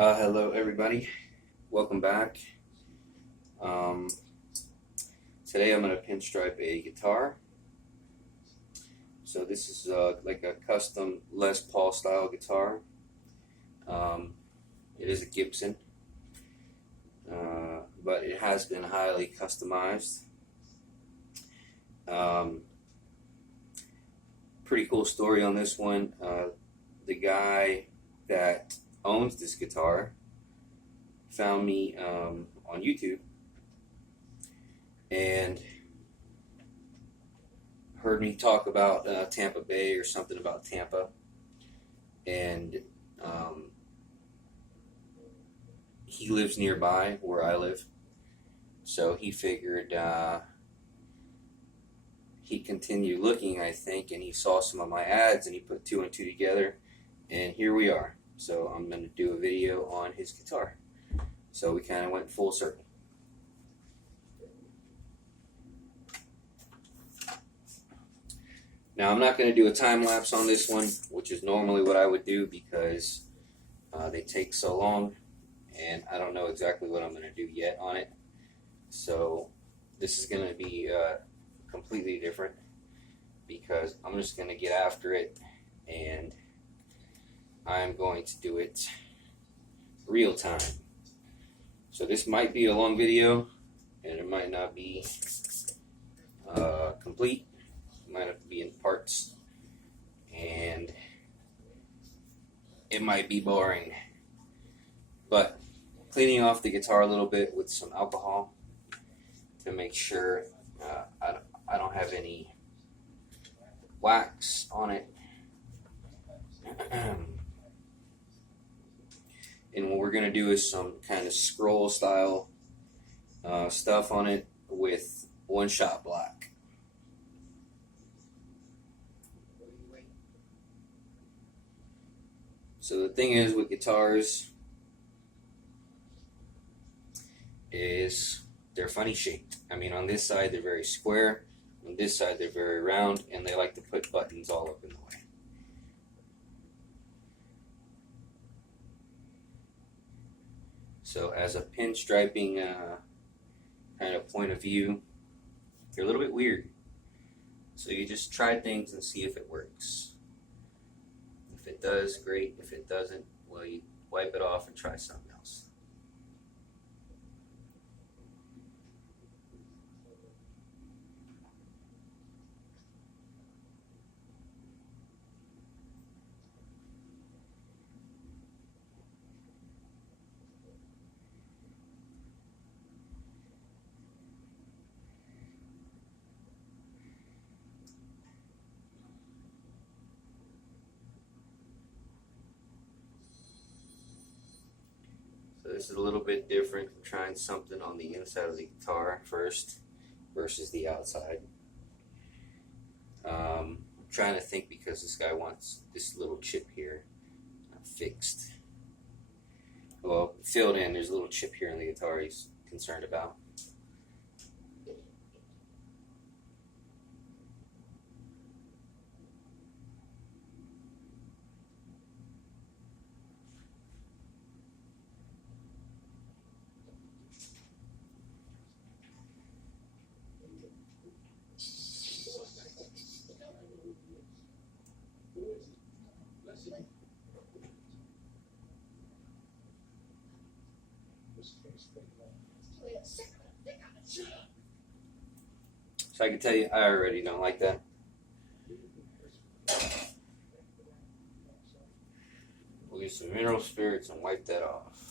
Hello everybody, welcome back. Today I'm going to pinstripe a guitar. So this is like a custom Les Paul style guitar. It is a Gibson, but it has been highly customized. Pretty cool story on this one. The guy that owns this guitar found me on YouTube and heard me talk about Tampa Bay or something about Tampa, and he lives nearby where I live, so he figured he continued looking, I think, and he saw some of my ads and he put two and two together, and here we are. So I'm going to do a video on his guitar. So we kind of went full circle. Now I'm not going to do a time lapse on this one, which is normally what I would do because they take so long and I don't know exactly what I'm going to do yet on it. So this is going to be completely different because I'm just going to get after it, and I'm going to do it real time. So this might be a long video and it might not be complete. It might have to be in parts, and it might be boring. But cleaning off the guitar a little bit with some alcohol to make sure I don't have any wax on it. And what we're going to do is some kind of scroll style stuff on it with one-shot black. So the thing is with guitars is they're funny shaped. I mean, on this side they're very square, on this side they're very round, and they like to put buttons all up in the way. So as a pinstriping kind of point of view, they're a little bit weird. So you just try things and see if it works. If it does, great. If it doesn't, well, you wipe it off and try something else. So this is a little bit different. I'm trying something on the inside of the guitar first versus the outside. I'm trying to think because this guy wants this little chip here fixed. Well, filled in. There's a little chip here in the guitar he's concerned about. So I can tell you, I already don't like that. We'll use some mineral spirits and wipe that off.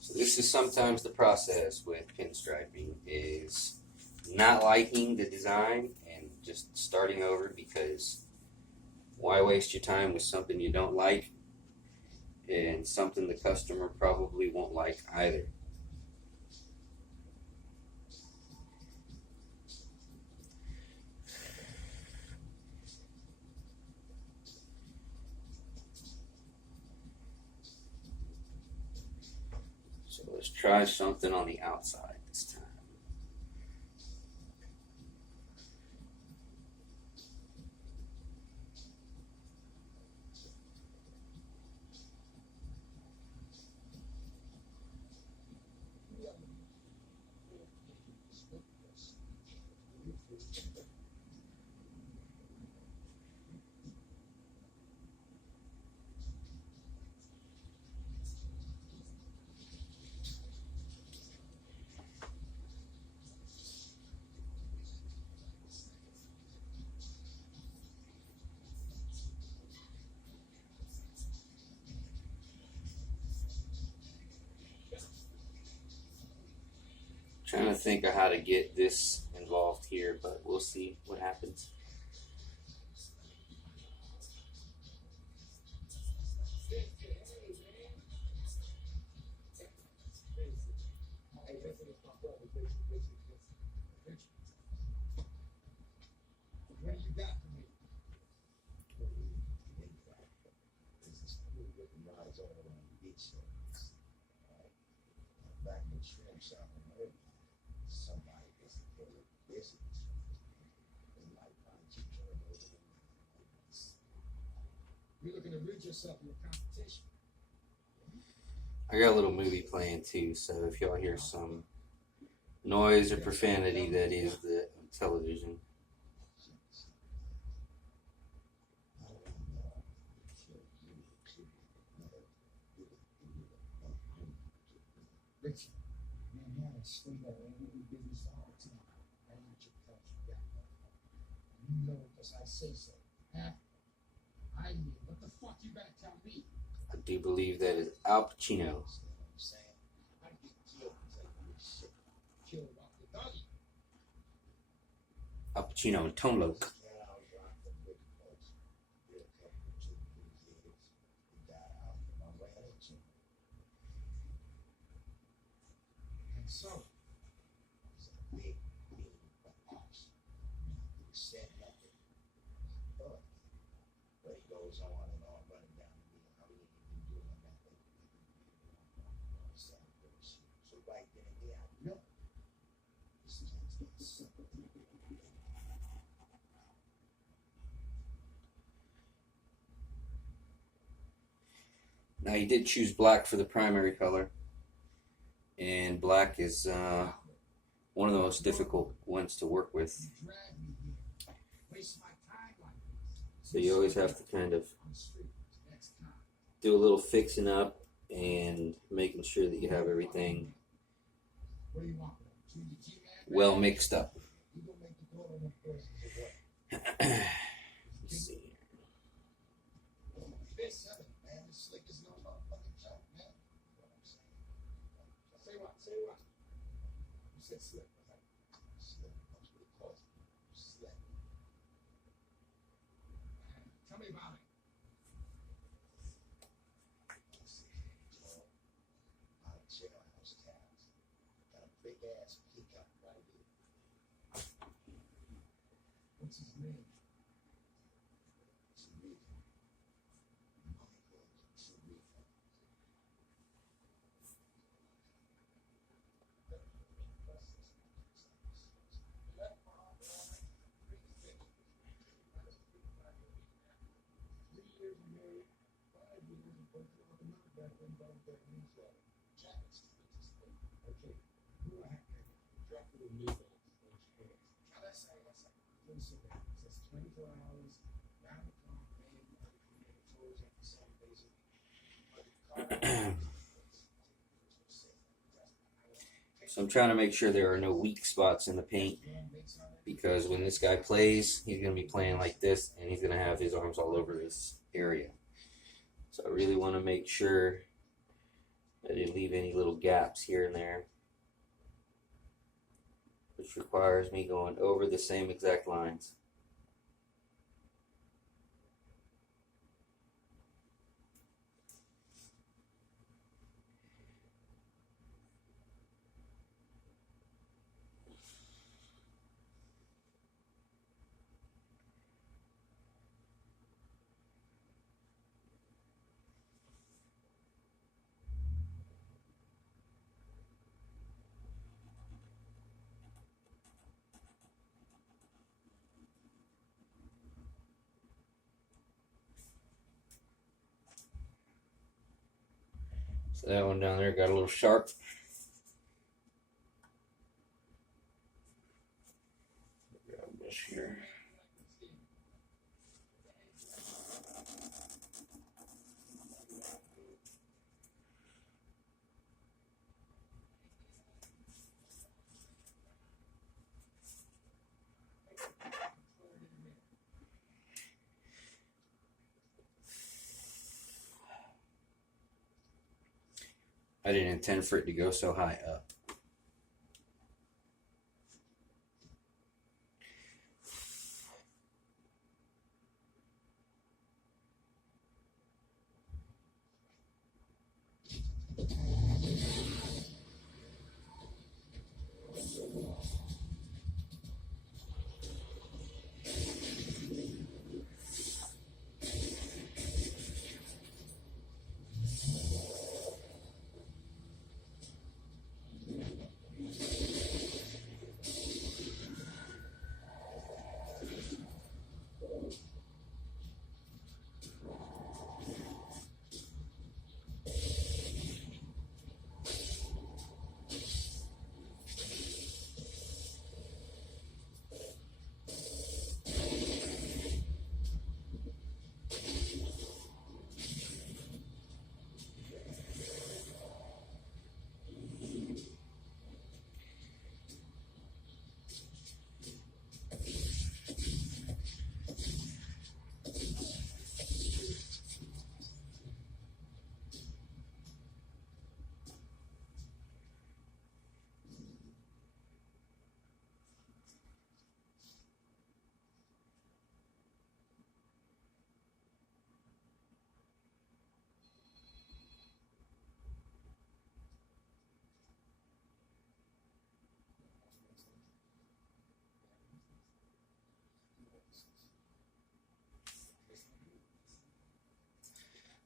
So this is sometimes the process with pinstriping, is not liking the design and just starting over, because why waste your time with something you don't like and something the customer probably won't like either. Let's try something on the outside this time. Trying to think of how to get this involved here, but we'll see what happens. You're looking to rid yourself of your competition. I got a little movie playing too, so if y'all hear some noise or profanity, that is the television. Richie, man, had a straight up every business all the time. I want your culture back. You know it because I say so. Huh? I mean, what the fuck you gotta tell me? I do believe that is Al Pacino. I get killed because I do this shit. Killed off the doggy. Al Pacino and Tone Loc. And so, it's a big meeting for us. He said nothing. But he goes on and on, running down the meeting. How he been doing that thing. So right then and there, I know this is something. Now he did choose black for the primary color, and black is one of the most difficult ones to work with. So you always have to kind of do a little fixing up and making sure that you have everything well mixed up. Let's see. Slip. Slip. That's what it calls it. Slip. Tell me about it. Out of jailhouse towns. Got a big ass pickup right here. What's his name? Sarita. Michael Sarita. Okay, who I have to drop to the middle. Now that's how that's like. It's 24 hours, round the clock, tours at the same basic. So I'm trying to make sure there are no weak spots in the paint, because when this guy plays, he's going to be playing like this, and he's going to have his arms all over this area. So I really want to make sure that I didn't leave any little gaps here and there, which requires me going over the same exact lines. So that one down there got a little sharp. Grab this here. I didn't intend for it to go so high up.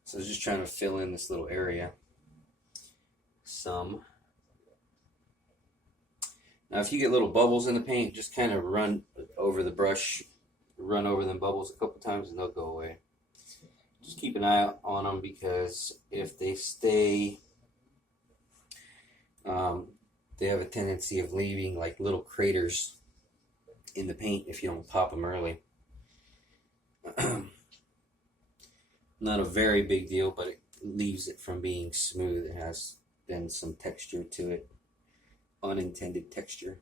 So I was just trying to fill in this little area some. Now if you get little bubbles in the paint, just kind of run over the brush, run over them bubbles a couple times and they'll go away. Just keep an eye on them because if they stay, they have a tendency of leaving like little craters in the paint if you don't pop them early. Not a very big deal, but it leaves it from being smooth. It has then some texture to it, unintended texture.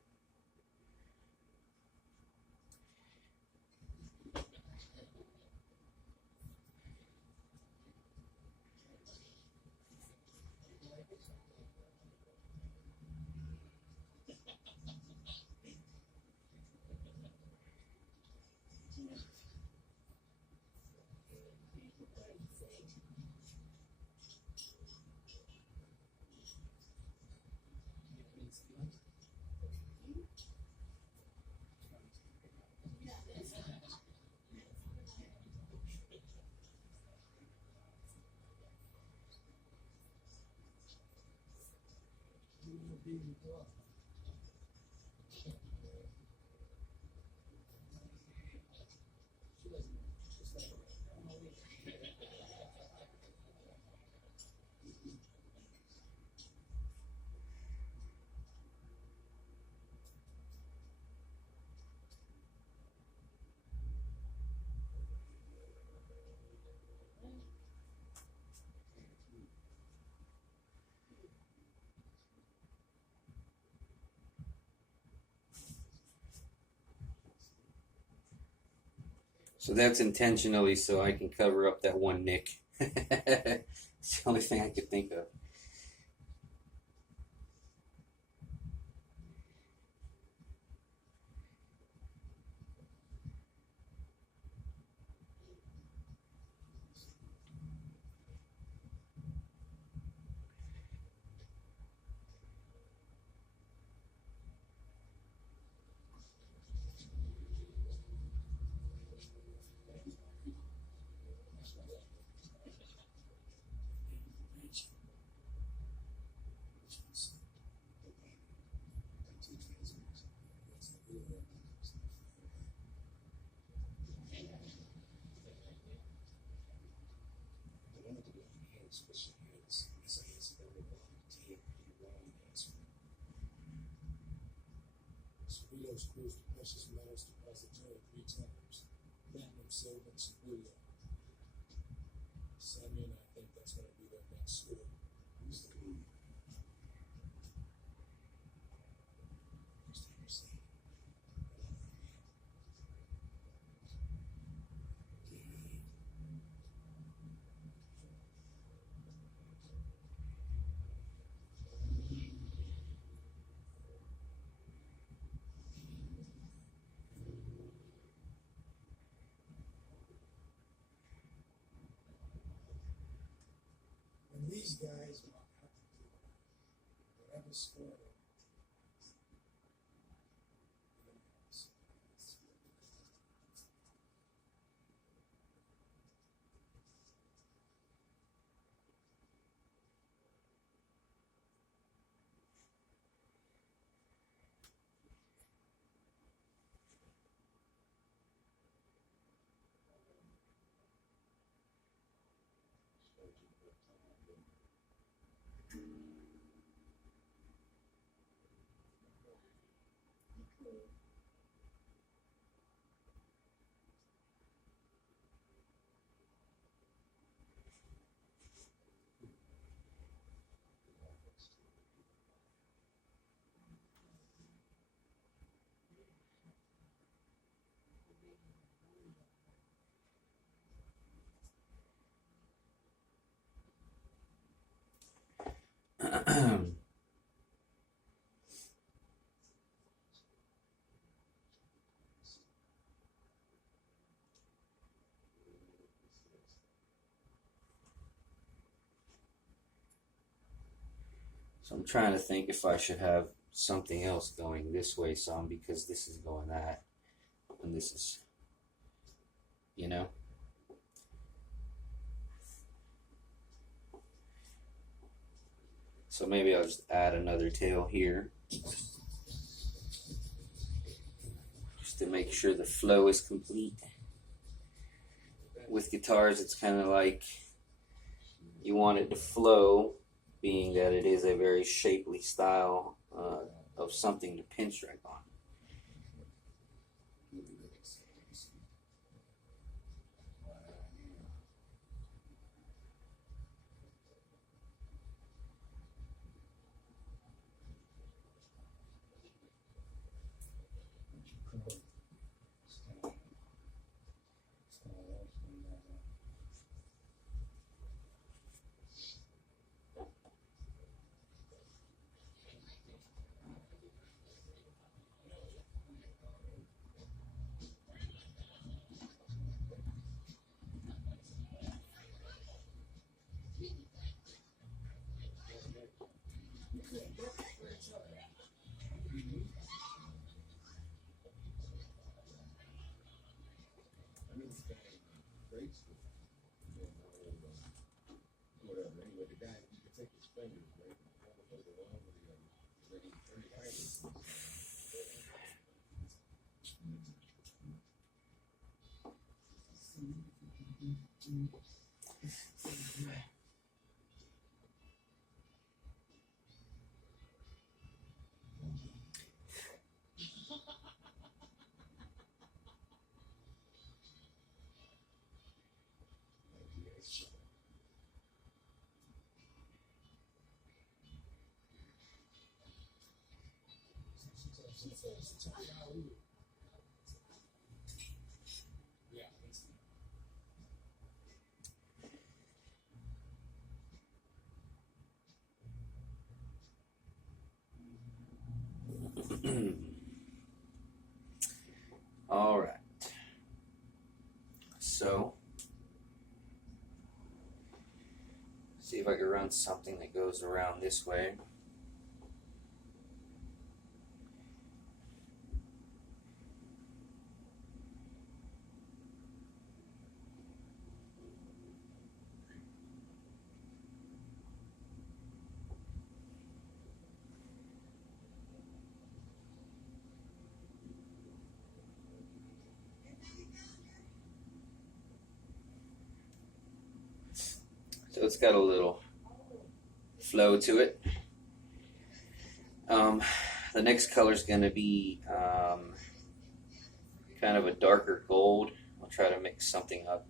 So that's intentionally so I can cover up that one nick. It's the only thing I could think of. first cruise to precious metals depository 3 times. Platinum, silver, and cerulean. So I mean, I think that's going to be their next school. First time you see it. And these guys are out to do whatever score. So I'm trying to think if I should have something else going this way some, because this is going that, and this is, you know. So maybe I'll just add another tail here, just to make sure the flow is complete. With guitars, it's kind of like you want it to flow, being that it is a very shapely style of something to pinstripe on. All right. So, see if I can run something that goes around this way. So it's got a little flow to it. the next color is going to be kind of a darker gold. I'll try to mix something up.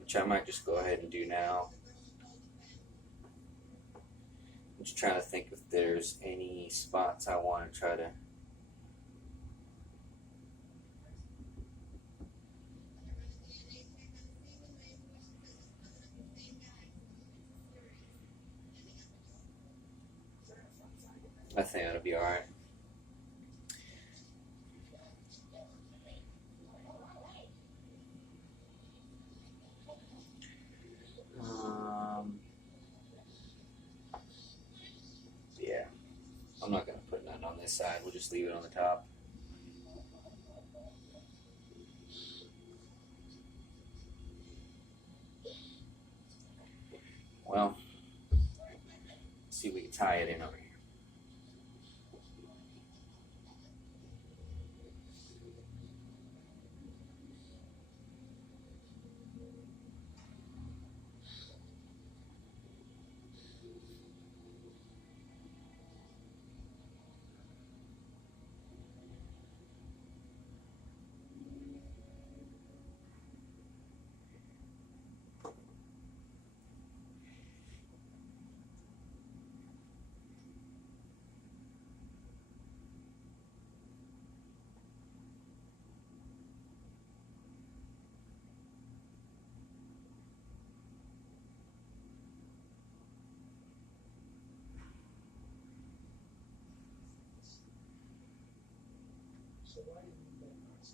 Which I might just go ahead and do now. I'm just trying to think if there's any spots I want to try to. I think that'll be alright. Yeah, I'm not going to put nothing on this side. We'll just leave it on the top. Well, let's see if we can tie it in over here. So why do you need that knots?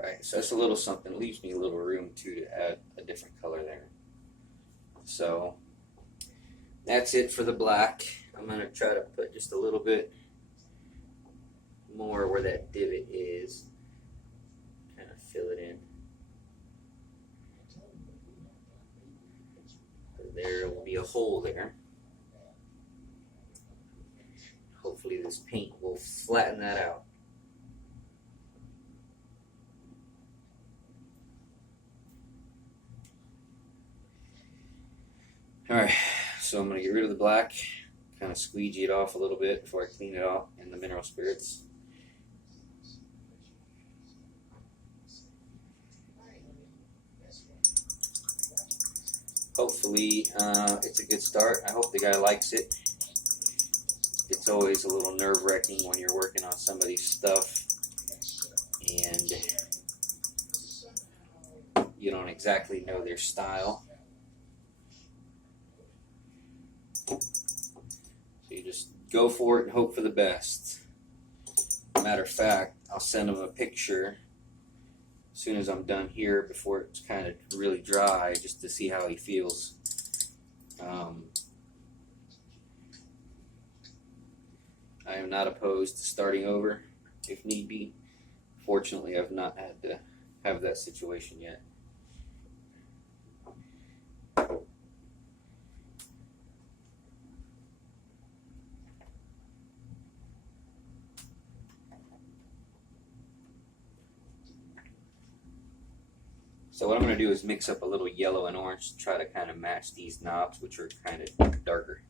Right, so that's a little something. It leaves me a little room too to add a different color there. So that's it for the black. I'm going to try to put just a little bit more where that divot is. Kind of fill it in. There will be a hole there. Hopefully this paint will flatten that out. Alright, so I'm going to get rid of the black, kind of squeegee it off a little bit before I clean it off in the mineral spirits. Hopefully it's a good start. I hope the guy likes it. It's always a little nerve-wracking when you're working on somebody's stuff and you don't exactly know their style. So you just go for it and hope for the best. Matter of fact, I'll send him a picture as soon as I'm done here before it's kind of really dry, just to see how he feels. I am not opposed to starting over if need be. Fortunately, I've not had to have that situation yet. So what I'm going to do is mix up a little yellow and orange to try to kind of match these knobs, which are kind of darker.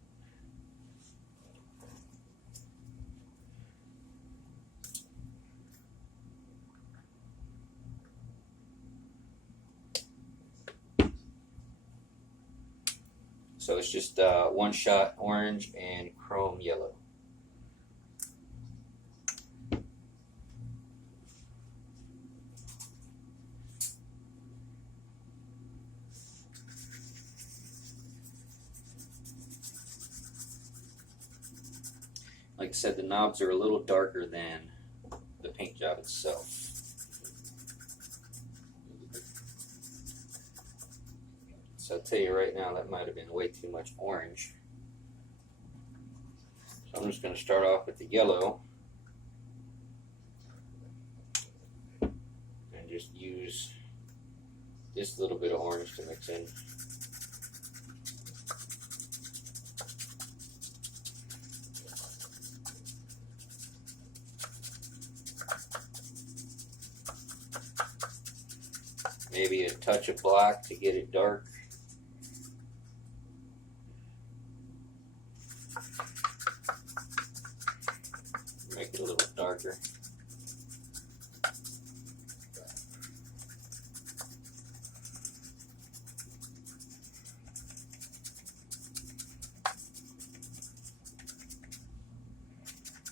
So it's just one shot orange and chrome yellow. Like I said, the knobs are a little darker than the paint job itself. So I'll tell you right now, that might have been way too much orange. So I'm just going to start off with the yellow and just use just a little bit of orange to mix in. Maybe a touch of black to get it dark. Make it a little darker.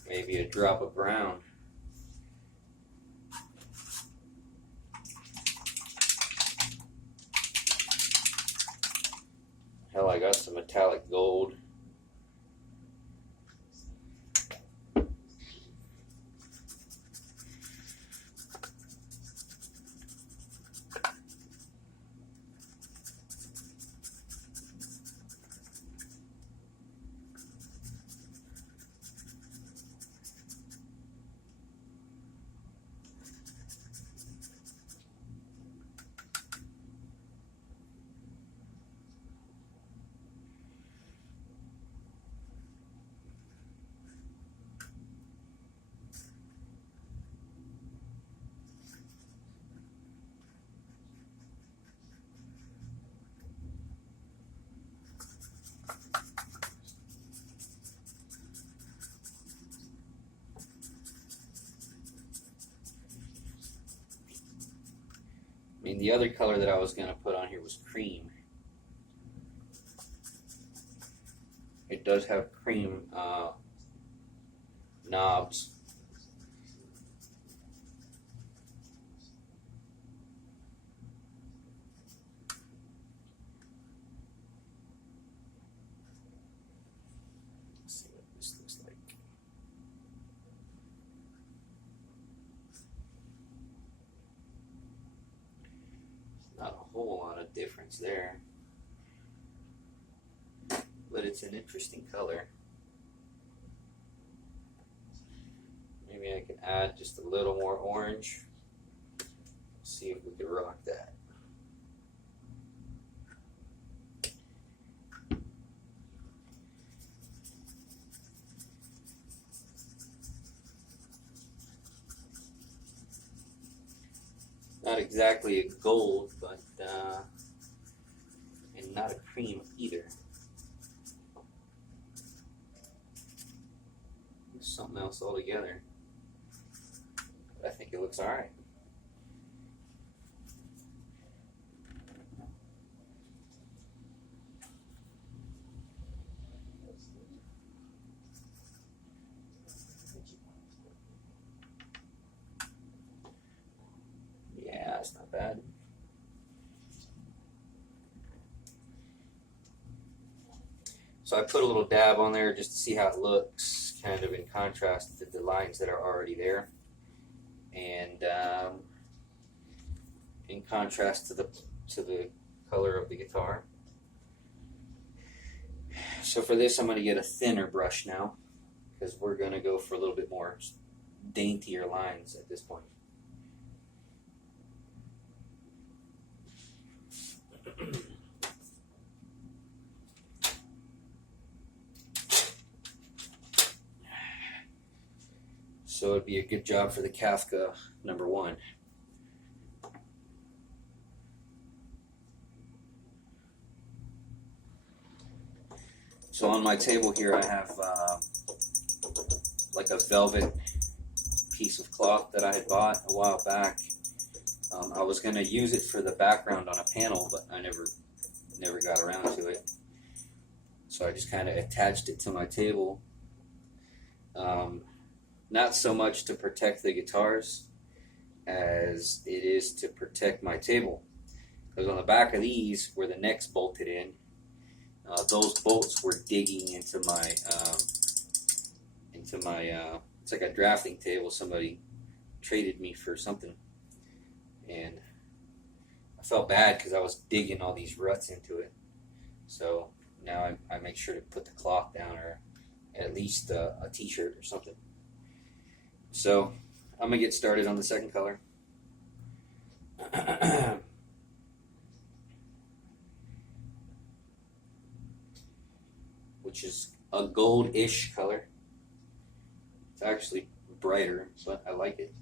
Maybe a drop of brown. Hell, I got some metallic gold. I mean, the other color that I was going to put on here was cream. It does have cream knobs. Let's see what this looks like. Not a whole lot of difference there, but it's an interesting color. Maybe I can add just a little more orange. See if we can rock that. Not exactly a gold, but and not a cream either. It's something else altogether. But I think it looks alright. Yeah, it's not bad. So I put a little dab on there just to see how it looks, kind of in contrast to the lines that are already there, and in contrast to the color of the guitar. So for this, I'm going to get a thinner brush now, because we're going to go for a little bit more daintier lines at this point. So it'd be a good job for the Kafka #1. So on my table here I have like a velvet piece of cloth that I had bought a while back. I was going to use it for the background on a panel, but I never got around to it. So I just kind of attached it to my table. Not so much to protect the guitars as it is to protect my table. Because on the back of these, where the neck's bolted in, those bolts were digging into my, it's like a drafting table somebody traded me for something. And I felt bad because I was digging all these ruts into it. So now I make sure to put the cloth down, or at least a t-shirt or something. So I'm going to get started on the second color. Which is a gold-ish color. It's actually brighter, but I like it.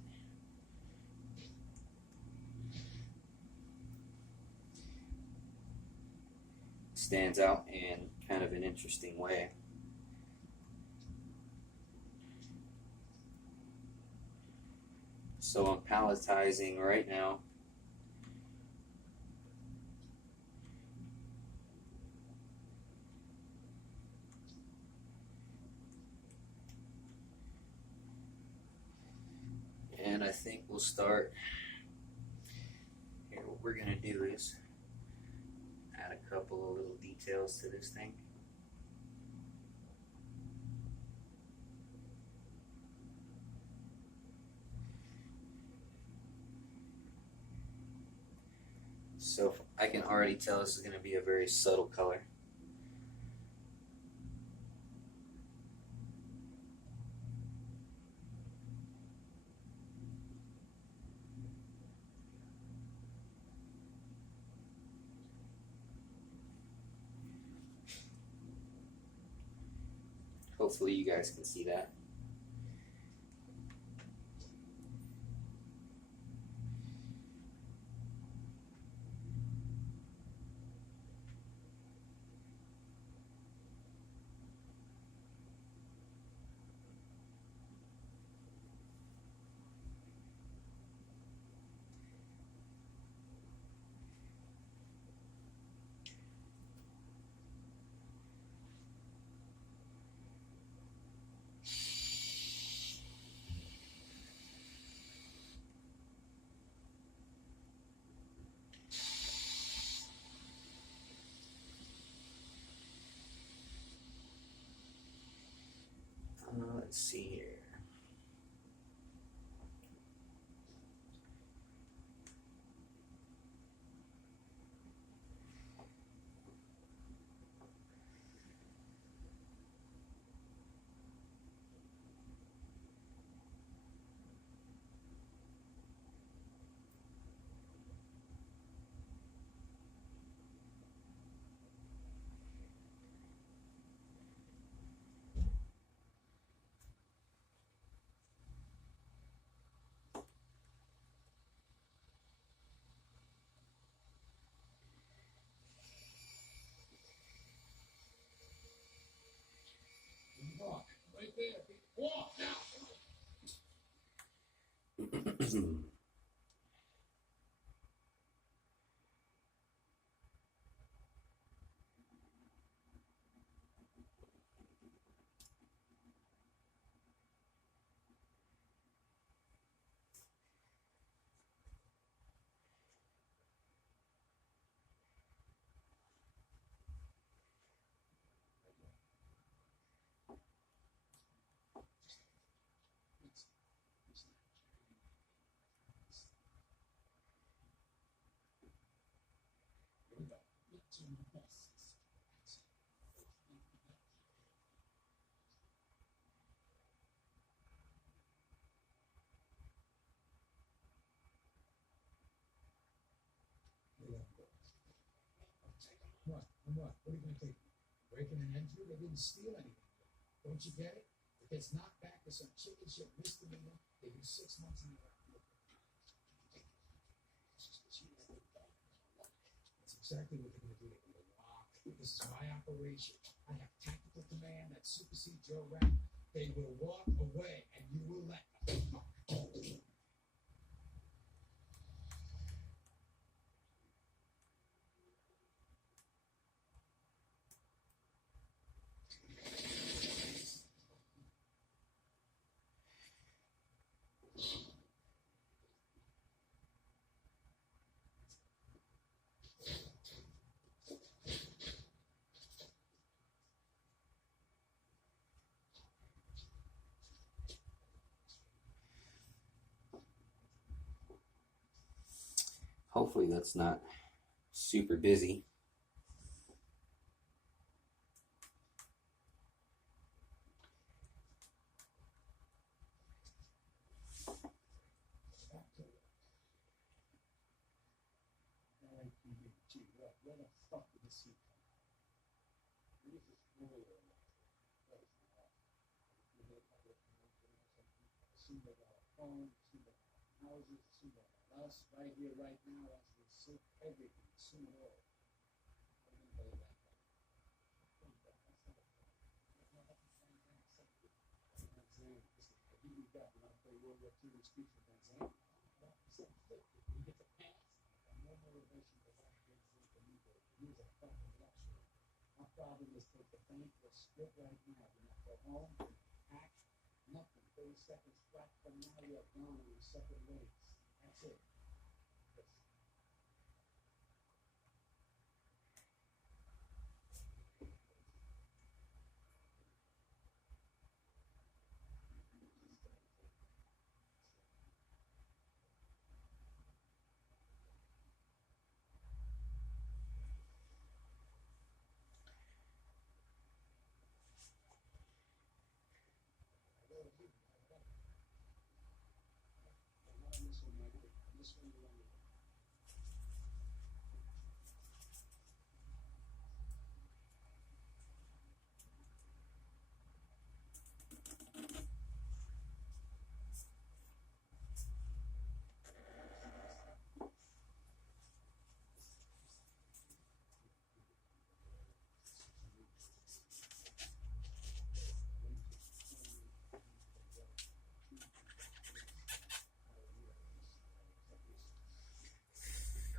stands out in kind of an interesting way. So I'm palletizing right now. And I think we'll start here. What we're going to do is add a couple of little details to this thing. So I can already tell this is going to be a very subtle color. Hopefully you guys can see that. Let's see here. Walk right there. Walk now. What? What? What are you going to take? Breaking and entry? They didn't steal anything. Don't you get it? If it's not back to some chicken shit misdemeanor, they do 6 months in the That's exactly what they're going to do. They're going to walk. This is my operation. I have tactical command that supersedes your rank. They will walk away, and you will let them. Hopefully that's not super busy. Where the fuck did this heat come from? Where's this boiler? Assume they got a phone, assume they got houses, assume they got us right here, right now, as we sit everything, assume it all. I'm gonna tell you that. you got. You want to play World War II street defense, eh? You get the pass. No motivation to watch kids for me to use a fucking luxury. My problem is take the bank will split right now. You know, go home, act, nothing. 30 seconds flat from now, you're gone in separate ways. That's it.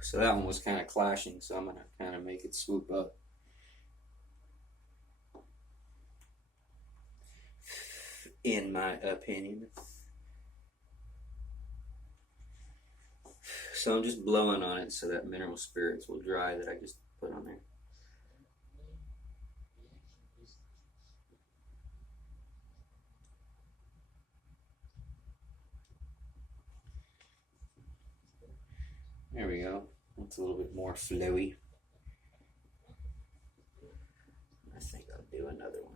So that one was kind of clashing, so I'm going to kind of make it swoop up. In my opinion. So I'm just blowing on it so that mineral spirits will dry that I just put on there. There we go. It's a little bit more flowy. I think I'll do another one.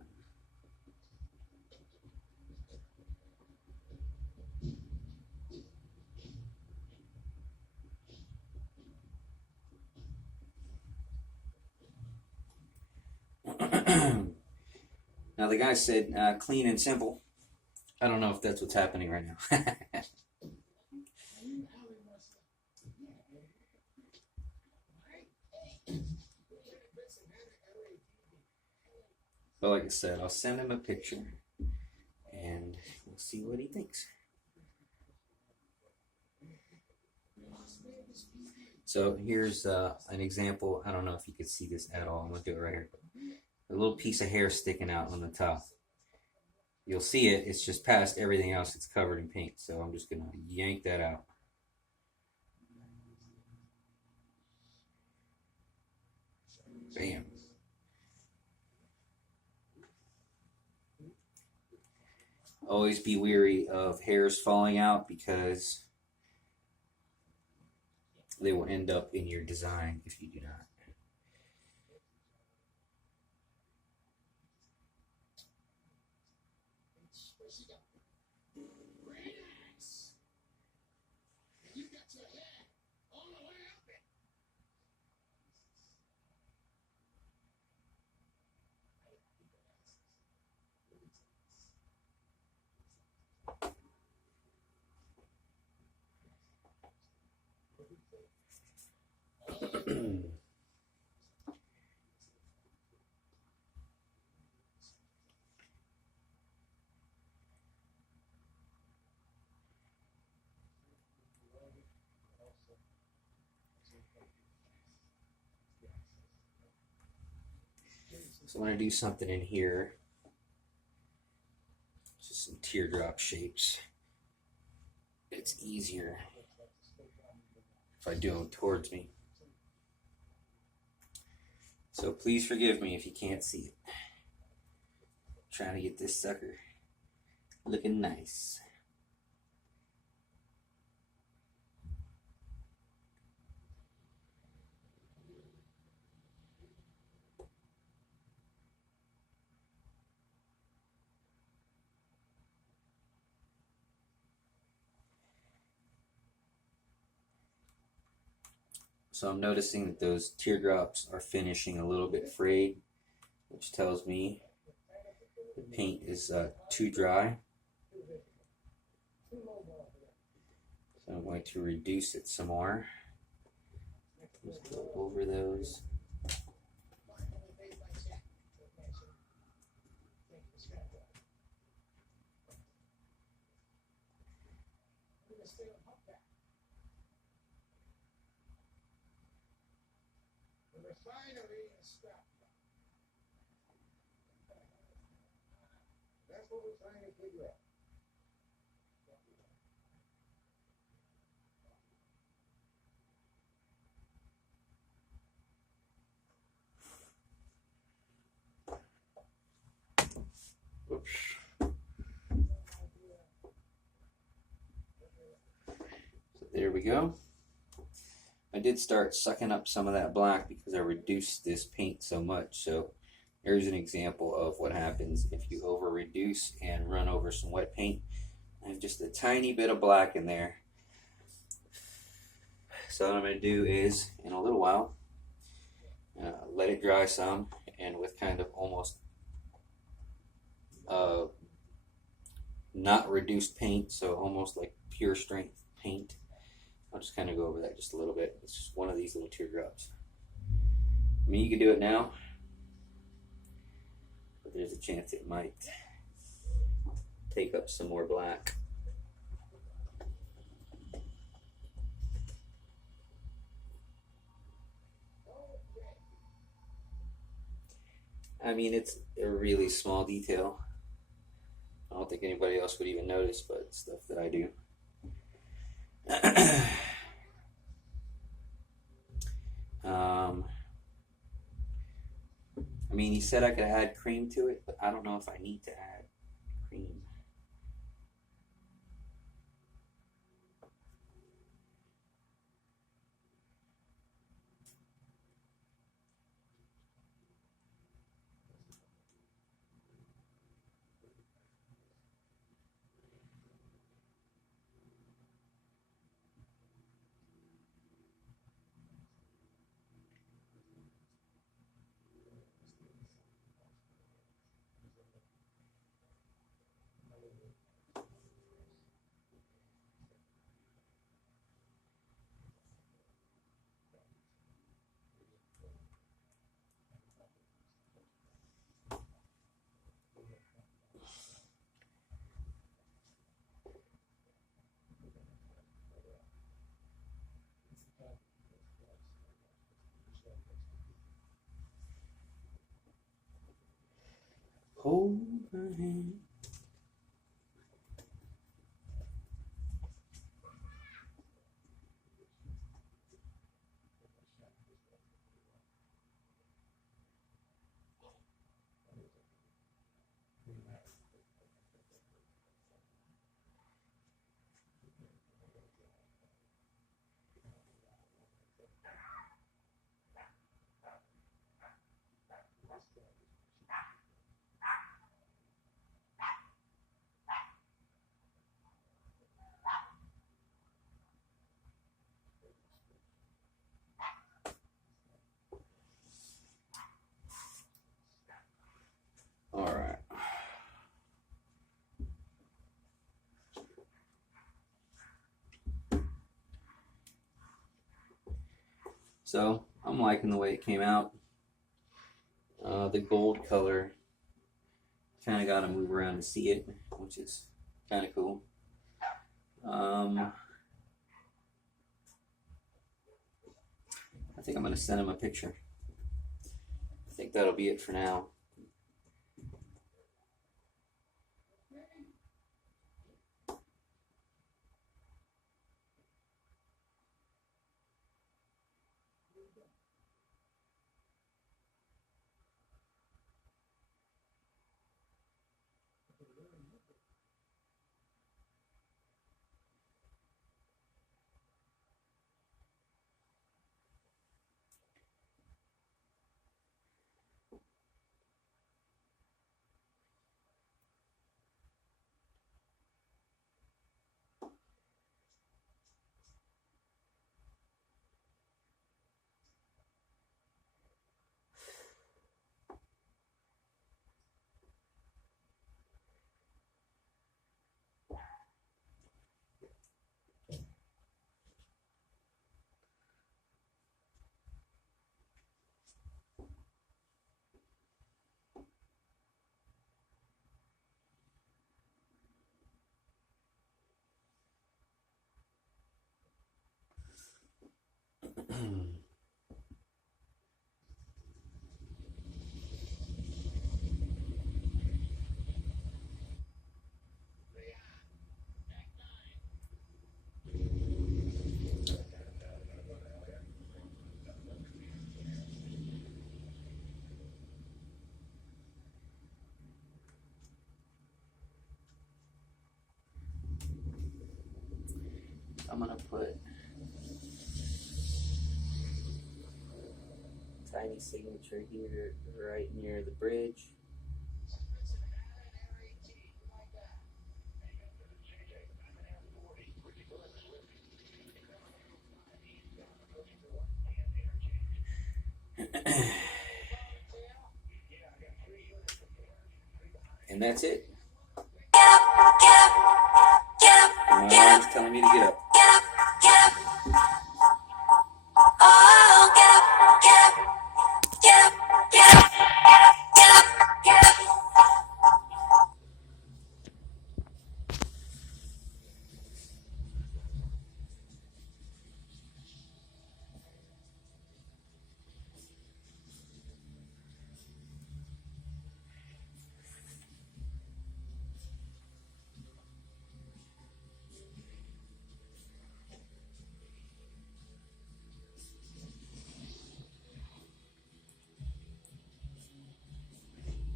Now the guy said clean and simple. I don't know if that's what's happening right now. But like I said, I'll send him a picture and we'll see what he thinks. So here's an example. I don't know if you can see this at all. I'm going to do it right here. A little piece of hair sticking out on the top. You'll see it. It's just past everything else. It's covered in paint. So I'm just going to yank that out. Bam. Always be wary of hairs falling out because they will end up in your design if you do not. So I'm going to do something in here. Just some teardrop shapes. It's easier if I do them towards me. So please forgive me if you can't see it. I'm trying to get this sucker looking nice. So I'm noticing that those teardrops are finishing a little bit frayed, which tells me the paint is too dry. So I'm going to reduce it some more. Just go over those. to stay on humpback. The refinery is stopped. That's what we're trying to figure out. Oops. So there we go. I did start sucking up some of that black because I reduced this paint so much. So there's an example of what happens if you over reduce and run over some wet paint. I have just a tiny bit of black in there. So what I'm going to do is, in a little while, let it dry some, and with kind of almost not reduced paint, so almost like pure strength paint, I'll just kind of go over that just a little bit. It's just one of these little teardrops. I mean, you can do it now, but there's a chance it might take up some more black. I mean, it's a really small detail. I don't think anybody else would even notice, but it's stuff that I do. I mean, he said I could add cream to it, but I don't know if I need to add cream. Hold my hand. All right. So I'm liking the way it came out. The gold color, kind of got to move around to see it, which is kind of cool. I think I'm going to send him a picture. I think that'll be it for now. I'm gonna put tiny signature here, right near the bridge. And that's it. My alarm's telling me to get up.